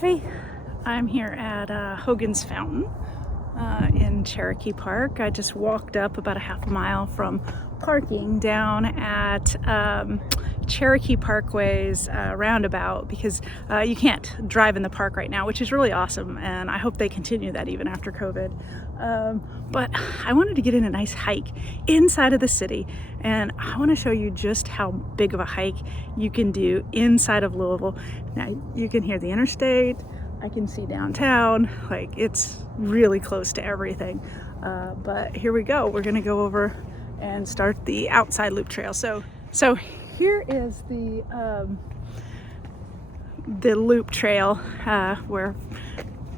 Hey, I'm here at Hogan's Fountain in Cherokee Park. I just walked up about a half a mile from parking down at Cherokee Parkway's roundabout because you can't drive in the park right now, which is really awesome, and I hope they continue that even after COVID. But I wanted to get in a nice hike inside of the city, and I want to show you just how big of a hike you can do inside of Louisville. Now you can hear the interstate, I can see downtown, like it's really close to everything. But here we go, we're gonna go over and start the outside loop trail. So here is the loop trail where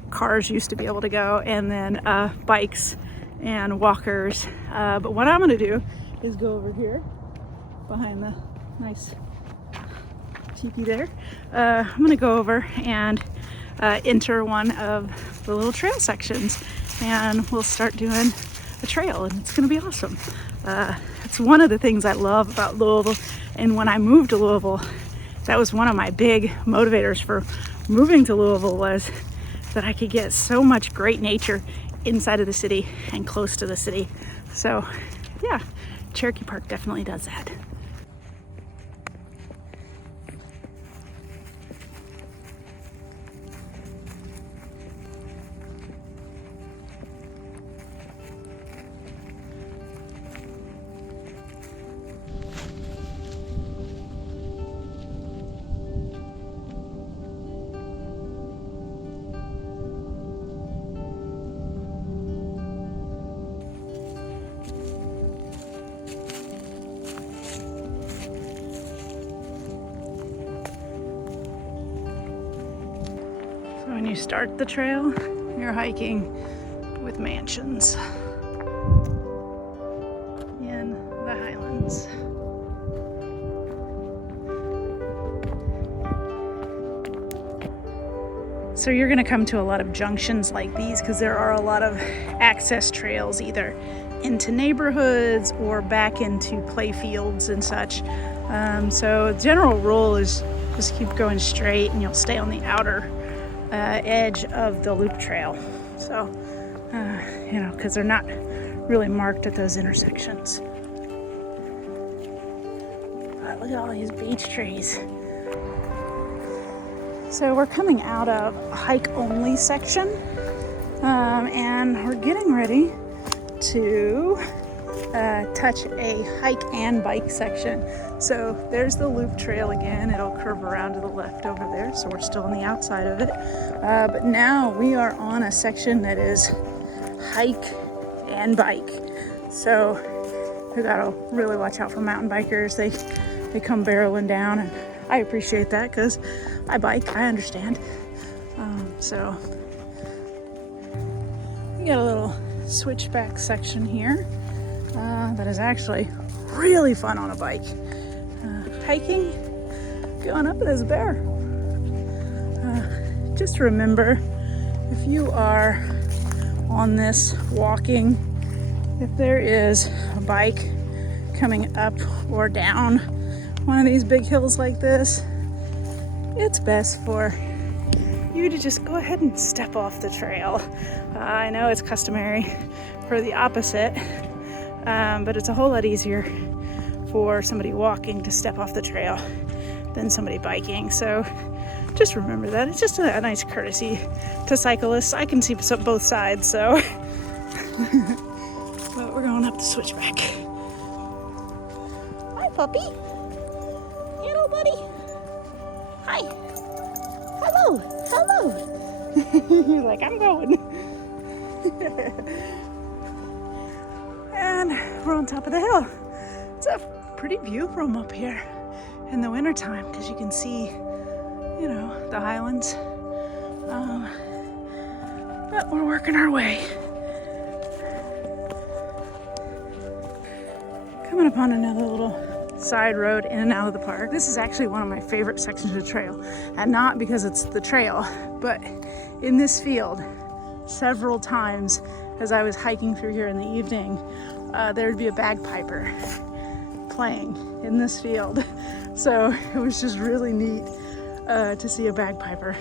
cars used to be able to go, and then bikes and walkers. But what I'm gonna do is go over here behind the nice teepee there. I'm gonna go over and enter one of the little trail sections, and we'll start doing a trail, and it's gonna be awesome. It's one of the things I love about Louisville, and when I moved to Louisville, that was one of my big motivators for moving to Louisville, was that I could get so much great nature inside of the city and close to the city. So yeah, Cherokee Park definitely does that. When you start the trail, you're hiking with mansions in the Highlands. So you're going to come to a lot of junctions like these because there are a lot of access trails either into neighborhoods or back into play fields and such. So the general rule is just keep going straight and you'll stay on the outer edge of the loop trail. So, because they're not really marked at those intersections. But look at all these beech trees. So we're coming out of a hike only section, and we're getting ready to touch a hike and bike section. So there's the loop trail again. It'll curve around to the left over there, so we're still on the outside of it. But now we are on a section that is hike and bike. So we gotta really watch out for mountain bikers. They come barreling down, and I appreciate that because I bike, I understand. So we got a little switchback section here that is actually really fun on a bike. Hiking, going up this bear. Just remember, if you are on this walking, if there is a bike coming up or down one of these big hills like this, it's best for you to just go ahead and step off the trail. I know it's customary for the opposite, but it's a whole lot easier for somebody walking to step off the trail than somebody biking. So just remember that. It's just a nice courtesy to cyclists. I can see both sides, so. But we're going up the switchback. Hi, puppy. Hello, buddy. Hi. Hello. Hello. You're like, I'm going. And we're on top of the hill. It's a pretty view from up here in the wintertime because you can see, the Highlands. But we're working our way. Coming upon another little side road in and out of the park. This is actually one of my favorite sections of the trail, and not because it's the trail, but in this field, several times as I was hiking through here in the evening, there'd be a bagpiper playing in this field. So it was just really neat to see a bagpiper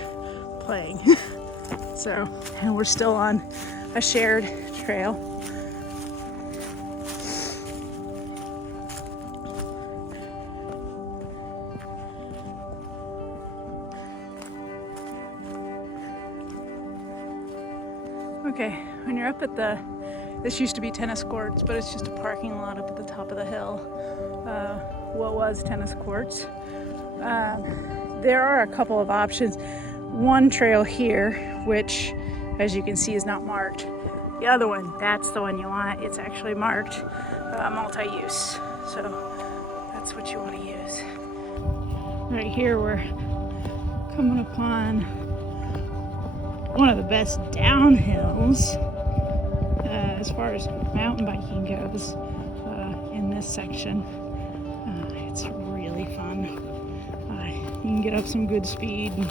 playing. So, and we're still on a shared trail. Okay, when you're up at this used to be tennis courts, but it's just a parking lot up at the top of the hill. What was tennis courts. There are a couple of options. One trail here, which as you can see is not marked. The other one, that's the one you want. It's actually marked multi-use. So that's what you want to use. Right here we're coming upon one of the best downhills as far as mountain biking goes in this section. It's really fun. You can get up some good speed and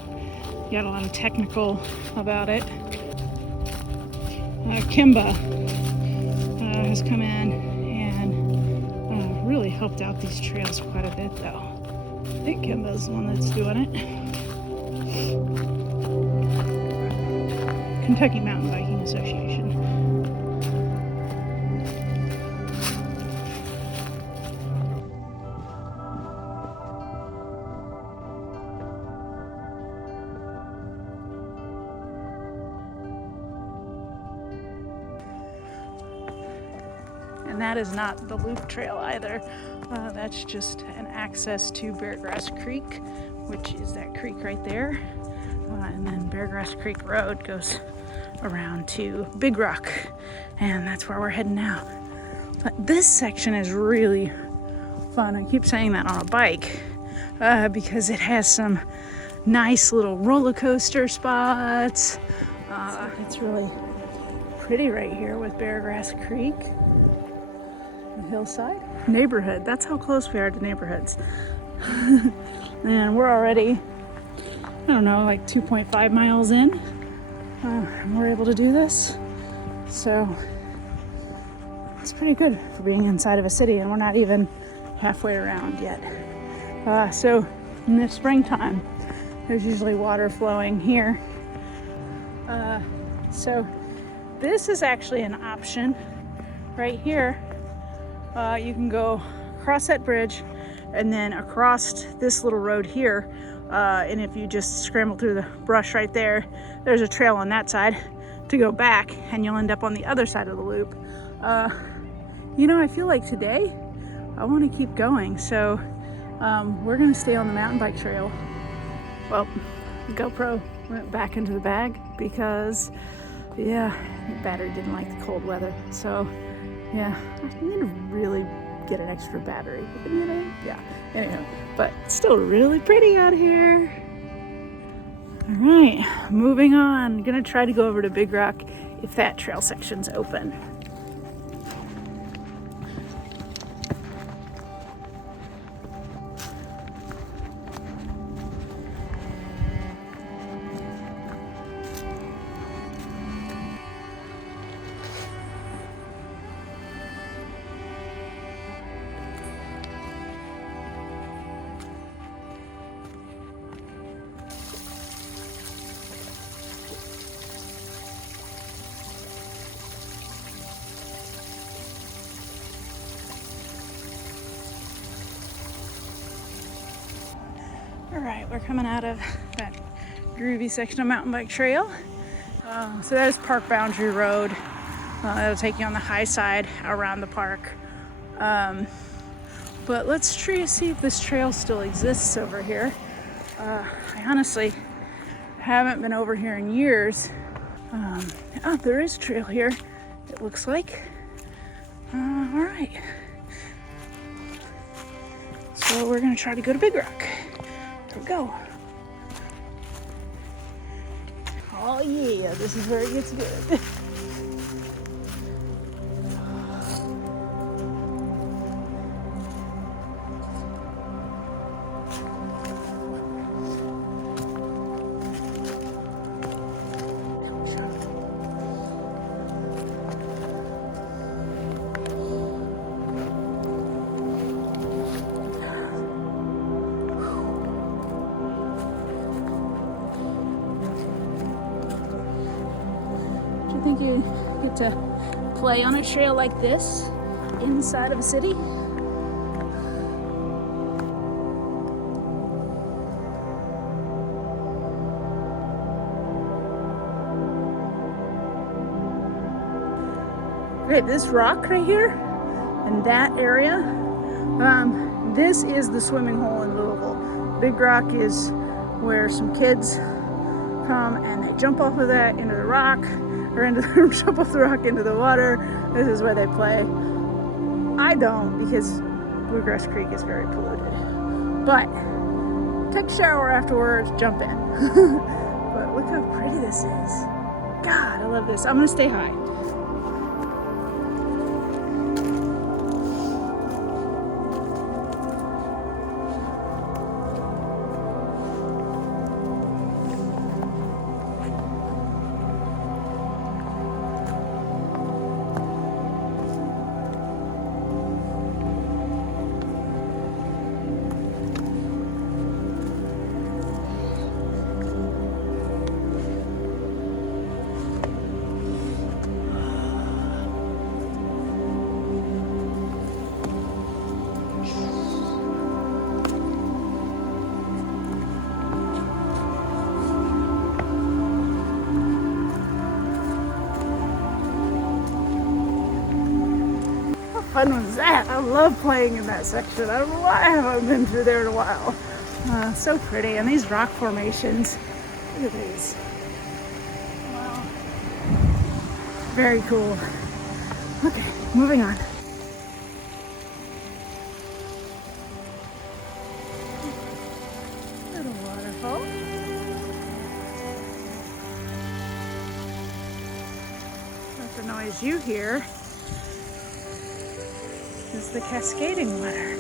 got a lot of technical about it. Kimba has come in and really helped out these trails quite a bit though. I think Kimba's the one that's doing it. Kentucky Mountain Biking Association. And that is not the loop trail either. That's just an access to Beargrass Creek, which is that creek right there. And then Beargrass Creek Road goes around to Big Rock, and that's where we're heading now. But this section is really fun. I keep saying that on a bike because it has some nice little roller coaster spots. It's really pretty right here with Beargrass Creek. The hillside. Neighborhood. That's how close we are to neighborhoods. And we're already, I don't know, like 2.5 miles in. And we're able to do this. So it's pretty good for being inside of a city, and we're not even halfway around yet. So in the springtime, there's usually water flowing here. So this is actually an option right here. You can go across that bridge and then across this little road here. And if you just scramble through the brush right there, there's a trail on that side to go back, and you'll end up on the other side of the loop. You know, I feel like today I want to keep going, so we're going to stay on the mountain bike trail. Well, the GoPro went back into the bag because, yeah, the battery didn't like the cold weather. So, yeah, I need to really get an extra battery. You know? Yeah, anyhow, but it's still really pretty out here. All right, moving on. I'm gonna try to go over to Big Rock if that trail section's open. All right, we're coming out of that groovy section of mountain bike trail. So that is Park Boundary Road. It'll take you on the high side around the park. But let's try to see if this trail still exists over here. I honestly haven't been over here in years. Oh, there is a trail here, it looks like. All right. So we're gonna try to go to Big Rock. Here we go. Oh yeah, this is where it gets good. think you get to play on a trail like this inside of a city. Okay, this rock right here in that area, this is the swimming hole in Louisville. Big Rock is where some kids come and they jump off of that into the rock, or jump off the rock into the water. This is where they play. I don't, because Bluegrass Creek is very polluted. But take a shower afterwards, jump in. But look how pretty this is. God, I love this. I'm gonna stay high. Fun was that? I love playing in that section. I don't know why I haven't been through there in a while. So pretty, and these rock formations. Look at these. Wow. Very cool. Okay, moving on. Little waterfall. That's the noise you hear. Is the cascading water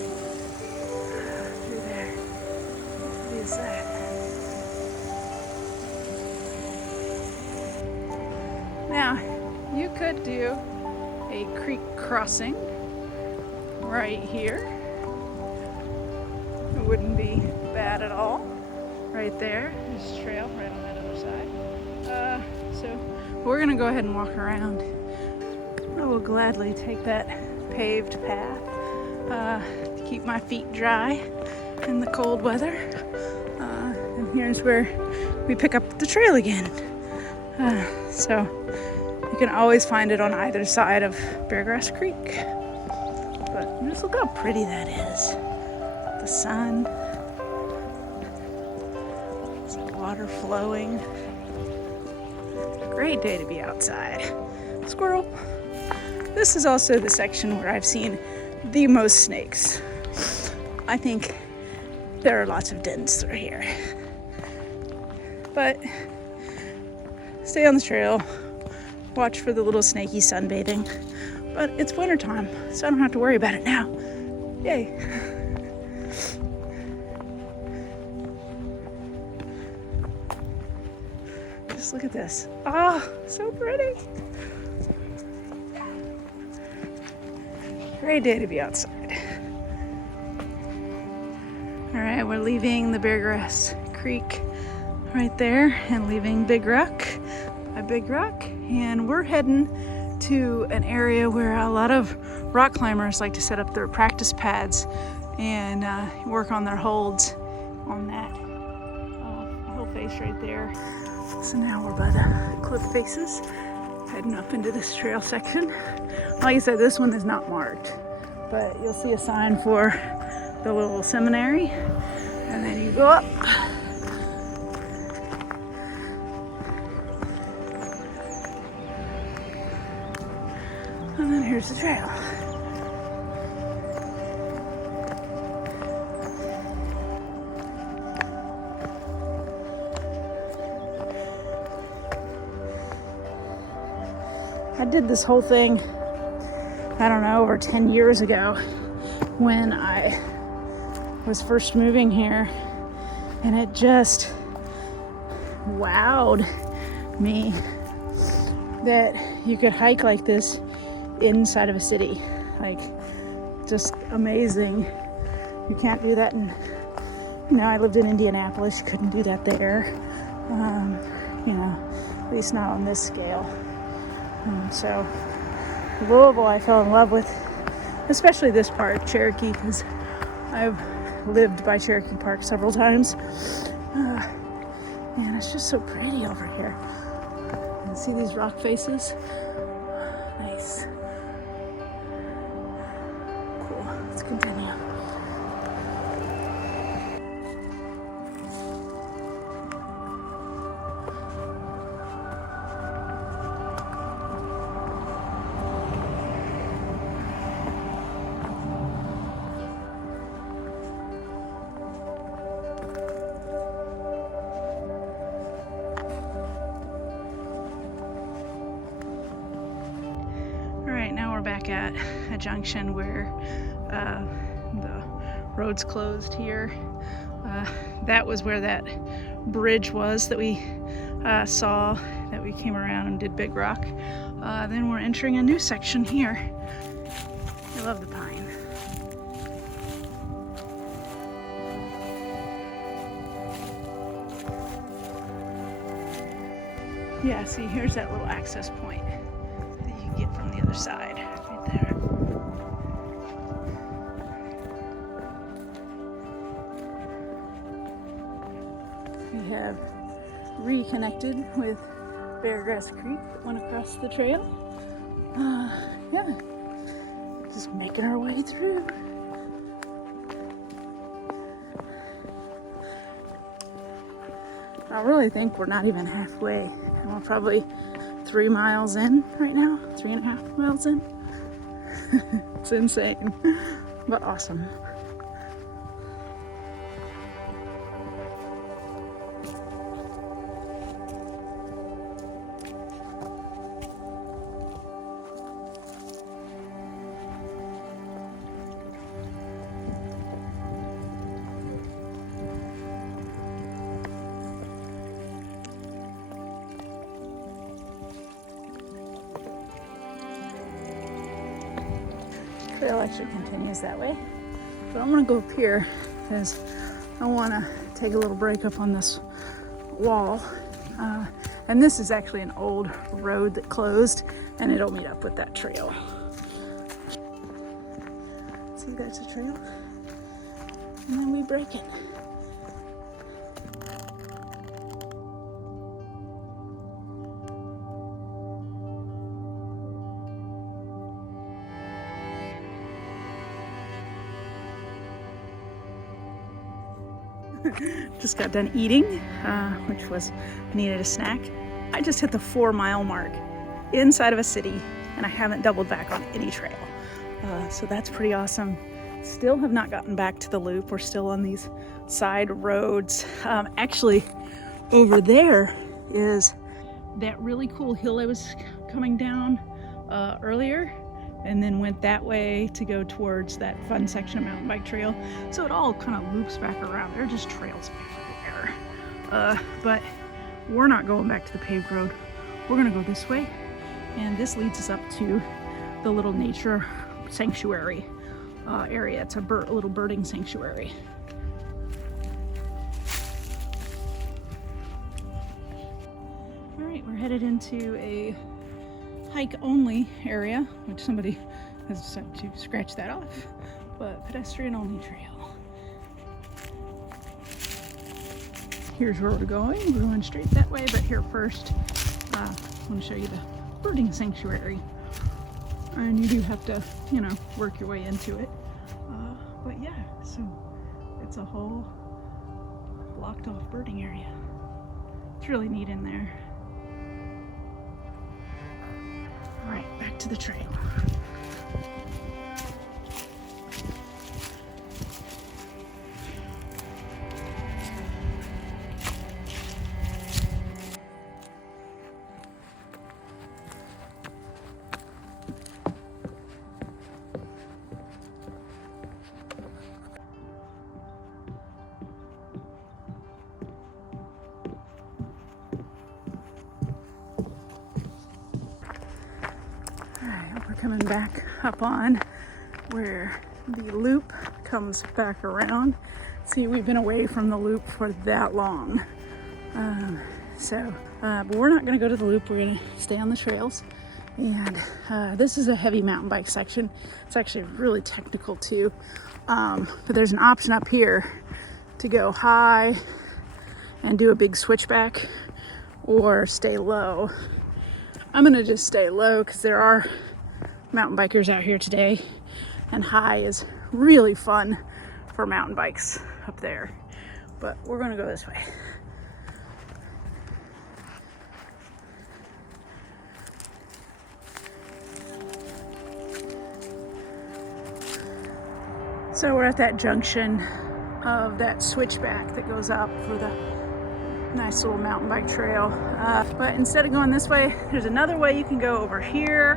through there. What is that? Now, you could do a creek crossing right here. It wouldn't be bad at all. Right there, there's a trail right on that other side. So we're gonna go ahead and walk around. I will gladly take that paved path to keep my feet dry in the cold weather. And here's where we pick up the trail again. So you can always find it on either side of Beargrass Creek. But just look how pretty that is. The sun, there's water flowing. Great day to be outside. Squirrel. This is also the section where I've seen the most snakes. I think there are lots of dens through here. But stay on the trail, watch for the little snaky sunbathing. But it's wintertime, so I don't have to worry about it now. Yay. Just look at this. Oh, so pretty. Great day to be outside. All right, we're leaving the Beargrass Creek right there and leaving Big Rock, and we're heading to an area where a lot of rock climbers like to set up their practice pads and work on their holds on that hill face right there. So now we're by the cliff faces, heading up into this trail section. Like I said, this one is not marked, but you'll see a sign for the little seminary, and then you go up. And then here's the trail. I did this whole thing, I don't know, over 10 years ago when I was first moving here, and it just wowed me that you could hike like this inside of a city. Like, just amazing. You can't do that in, I lived in Indianapolis, you couldn't do that there. At least not on this scale. So Louisville I fell in love with, especially this part, Cherokee, because I've lived by Cherokee Park several times. Man, it's just so pretty over here. And see these rock faces? Nice. Cool, let's continue. Now we're back at a junction where the road's closed here. That was where that bridge was that we saw, that we came around and did Big Rock. Then we're entering a new section here. I love the pine. Yeah, see, here's that little access point that you can get from the other side, right there. We have reconnected with Beargrass Creek that went across the trail. Yeah, just making our way through. I really think we're not even halfway. We're probably 3 miles in right now, 3.5 miles in. It's insane, but awesome. Trail actually continues that way, but I'm gonna go up here because I want to take a little break up on this wall, and this is actually an old road that closed, and it'll meet up with that trail. See, there's a trail, and then we break it. Just got done eating, which was, I needed a snack. I just hit the 4-mile mark inside of a city, and I haven't doubled back on any trail. So that's pretty awesome. Still have not gotten back to the loop. We're still on these side roads. Actually, over there is that really cool hill I was coming down earlier, and then went that way to go towards that fun section of mountain bike trail. So it all kind of loops back around. There are just trails everywhere. But we're not going back to the paved road. We're gonna go this way, and this leads us up to the little nature sanctuary area. It's a little birding sanctuary. All right, we're headed into a hike only area, which somebody has decided to scratch that off, but pedestrian only trail. Here's where we're going. We're going straight that way, but here first, I want to show you the birding sanctuary. And you do have to, you know, work your way into it. But yeah, so it's a whole blocked off birding area. It's really neat in there. All right, back to the trail. We're coming back up on where the loop comes back around. See, we've been away from the loop for that long. But we're not gonna go to the loop. We're gonna stay on the trails And this is a heavy mountain bike section. It's actually really technical too. But there's an option up here to go high and do a big switchback or stay low. I'm gonna just stay low because there are mountain bikers out here today, and high is really fun for mountain bikes up there. But we're gonna go this way. So we're at that junction of that switchback that goes up for the nice little mountain bike trail. But instead of going this way, there's another way you can go over here,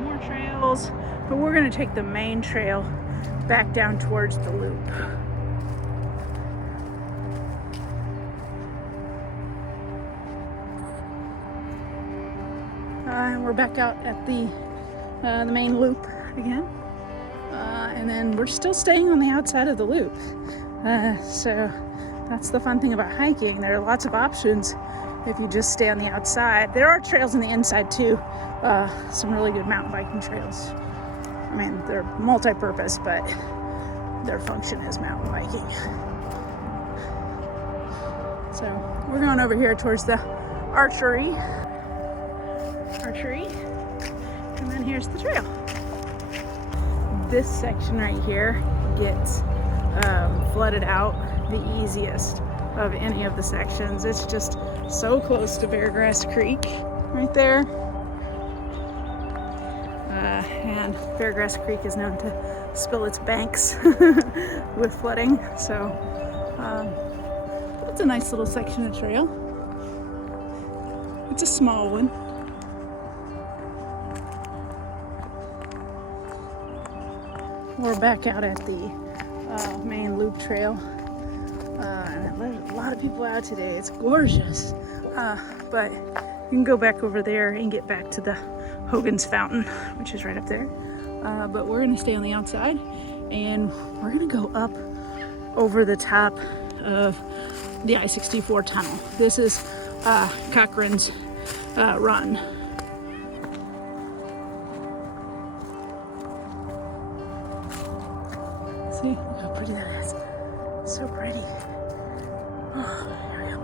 more trails, but we're gonna take the main trail back down towards the loop. And we're back out at the main loop again. And then we're still staying on the outside of the loop. So that's the fun thing about hiking. There are lots of options if you just stay on the outside. There are trails on the inside too. Some really good mountain biking trails. I mean, they're multi-purpose, but their function is mountain biking. So we're going over here towards the archery. And then here's the trail. This section right here gets flooded out the easiest of any of the sections. It's just so close to Beargrass Creek right there. And Beargrass Creek is known to spill its banks with flooding. So it's a nice little section of trail. It's a small one. We're back out at the main loop trail. And there's a lot of people out today. It's gorgeous. But you can go back over there and get back to the Hogan's Fountain, which is right up there. But we're gonna stay on the outside and we're gonna go up over the top of the I-64 tunnel. This is Cochran's Run. See, look how pretty that is. So pretty. Oh, here we go.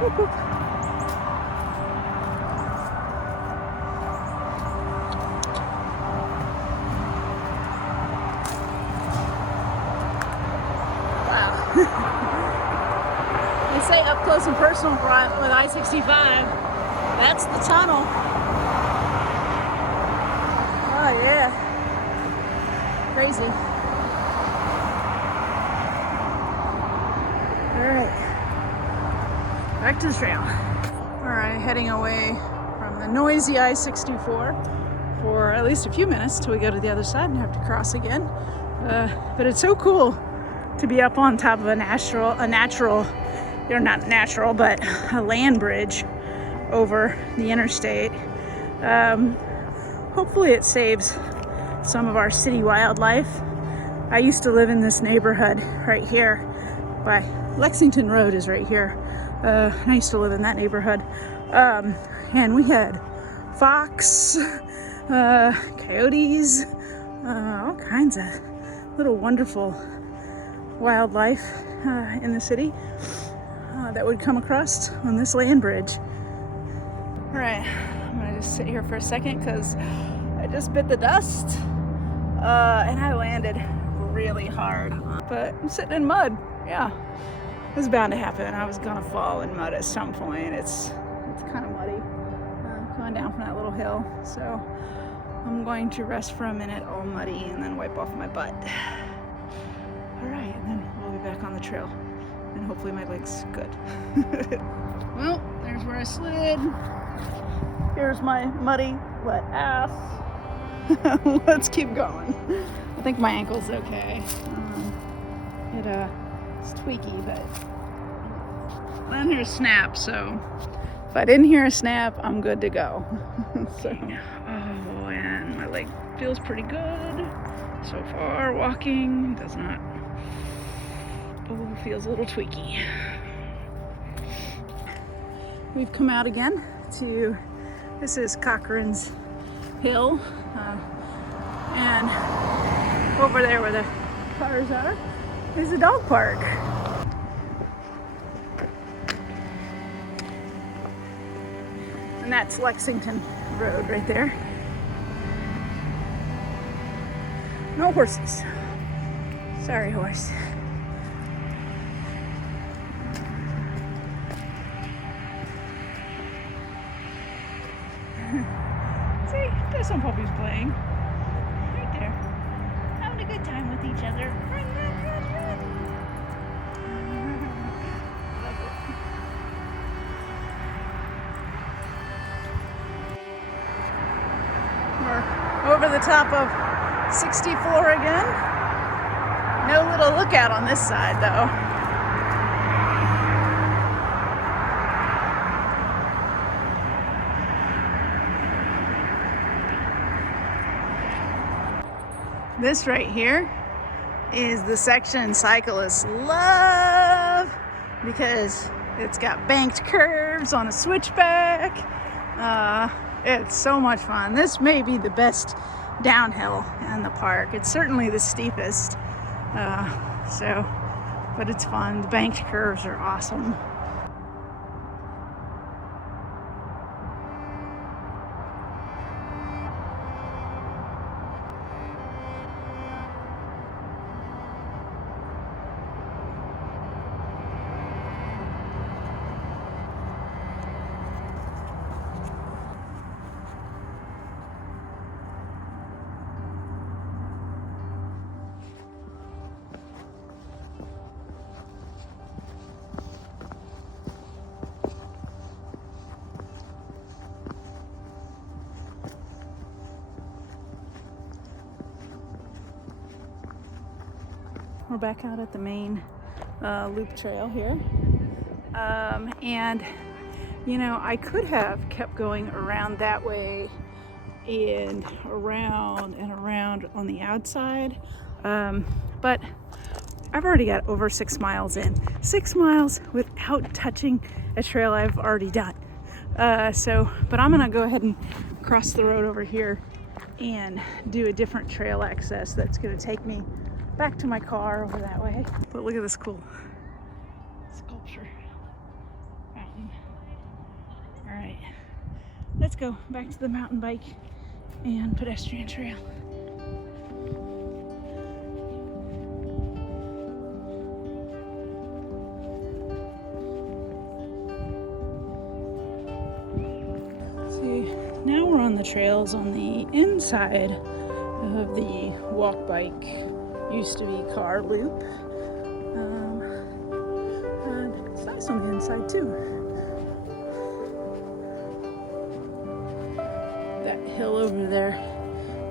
Whoop, whoop. Wow. They say up close and personal with I-65. That's the tunnel. Oh yeah. Crazy. All right. Back to the trail. All right, heading away from the noisy I-64 for at least a few minutes till we go to the other side and have to cross again. But it's so cool to be up on top of a land bridge over the interstate. Hopefully it saves some of our city wildlife. I used to live in this neighborhood right here by Lexington Road is right here. I used to live in that neighborhood. And we had fox, coyotes, all kinds of little wonderful wildlife in the city that would come across on this land bridge. All right, I'm gonna just sit here for a second because I just bit the dust and I landed really hard. But I'm sitting in mud. Yeah, it was bound to happen. I was gonna fall in mud at some point. It's kind of muddy going down from that little hill. So I'm going to rest for a minute all muddy and then wipe off my butt. All right, and then we'll be back on the trail and hopefully my leg's good. Well, there's where I slid. Here's my muddy, wet ass. Let's keep going. I think my ankle's okay. It's tweaky, but I didn't hear a snap, so if I didn't hear a snap, I'm good to go. So, and my leg feels pretty good so far. Walking does not Oh, feels a little tweaky. We've come out again to, this is Cochran's Hill, and over there where the cars are is a dog park. And that's Lexington Road right there. No horses. Sorry, horse. See, there's some puppies playing. Right there. Having a good time with each other. Run, run, run, run. Love it. We're over the top of 64 again. No little lookout on this side though. This right here is the section cyclists love because it's got banked curves on a switchback. It's so much fun. This may be the best downhill in the park. It's certainly the steepest. But it's fun. The banked curves are awesome. We're back out at the main loop trail here. And you know, I could have kept going around that way and around on the outside. But I've already got over 6 miles in. 6 miles without touching a trail I've already done. But I'm gonna go ahead and cross the road over here and do a different trail access that's gonna take me back to my car over that way. But look at this cool sculpture mountain. All right, let's go back to the mountain bike and pedestrian trail. See, now we're on the trails on the inside of the walk bike, used to be car loop. And it's nice on the inside too. That hill over there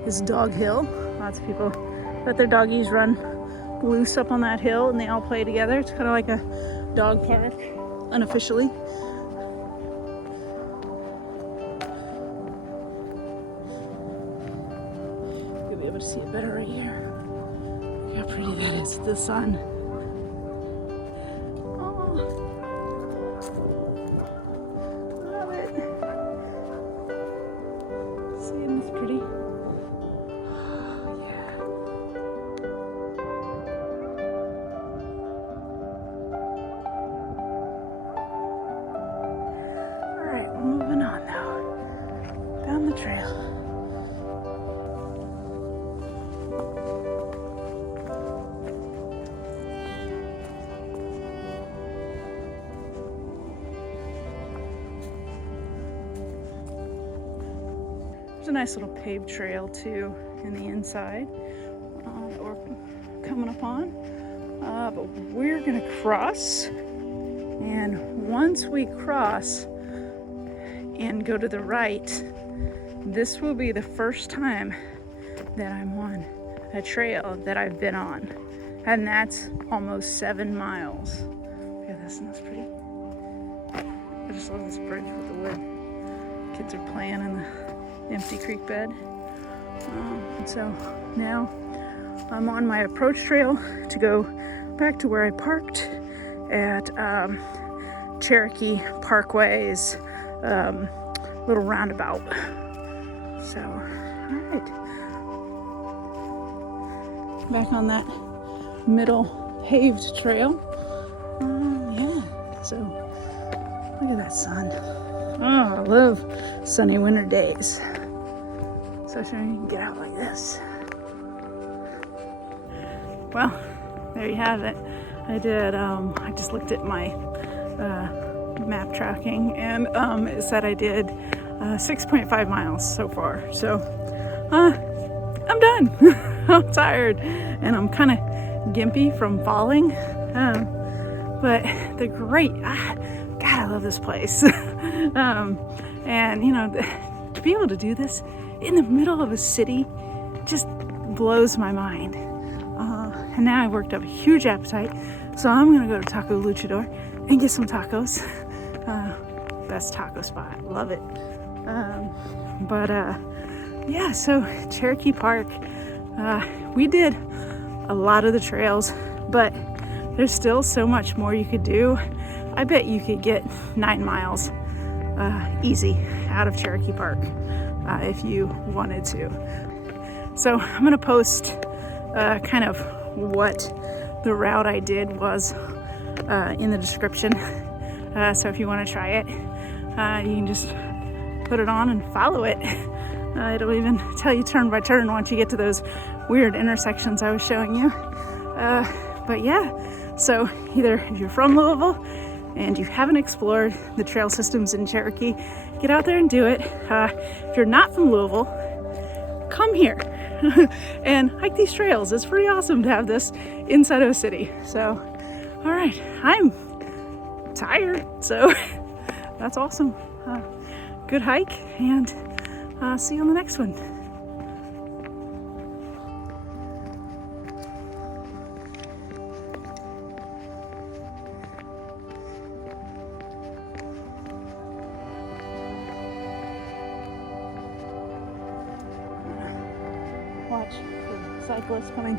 is Dog Hill. Lots of people let their doggies run loose up on that hill and they all play together. It's kind of like a dog park, unofficially. You'll be able to see it better right here. Look how pretty that is with the sun. Oh, love it. See, isn't this pretty? Oh, yeah. All right, we're moving on now. Down the trail. There's a nice little paved trail too in the inside that we're coming up on. But we're gonna cross, and once we cross and go to the right, this will be the first time that I'm on a trail that I've been on, and that's almost 7 miles. Look at this, isn't this pretty? I just love this bridge with the wood. Kids are playing in the empty creek bed. And so now I'm on my approach trail to go back to where I parked at Cherokee Parkway's little roundabout. So, all right. Back on that middle paved trail. Yeah, so look at that sun. Oh, I love sunny winter days. Especially when you can get out like this. Well, there you have it. I just looked at my map tracking, and it said I did 6.5 miles so far. So I'm done. I'm tired, and I'm kind of gimpy from falling. But the great, God, I love this place. And you know, to be able to do this in the middle of a city just blows my mind. And now I've worked up a huge appetite, so I'm gonna go to Taco Luchador and get some tacos. Best taco spot, love it. Yeah, so Cherokee Park, we did a lot of the trails, but there's still so much more you could do. I bet you could get 9 miles easy out of Cherokee Park if you wanted to. So I'm gonna post kind of what the route I did was in the description. So if you want to try it, you can just put it on and follow it. It'll even tell you turn by turn once you get to those weird intersections I was showing you. But yeah, so either if you're from Louisville and you haven't explored the trail systems in Cherokee, get out there and do it. If you're not from Louisville, come here and hike these trails. It's pretty awesome to have this inside of a city. So, all right, I'm tired, so that's awesome. Good hike, and see you on the next one. Watch the cyclist coming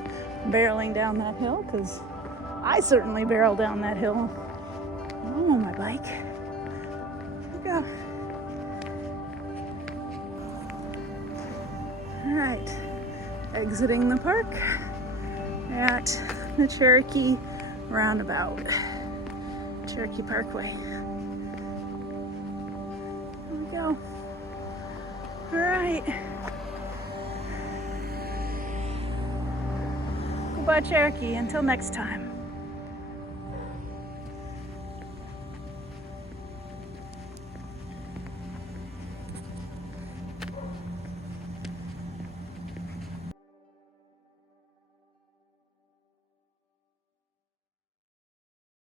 barreling down that hill, because I certainly barrel down that hill. I'm on my bike. Here we go. All right, exiting the park at the Cherokee roundabout, Cherokee Parkway. Here we go. All right. Goodbye, Cherokee. Until next time.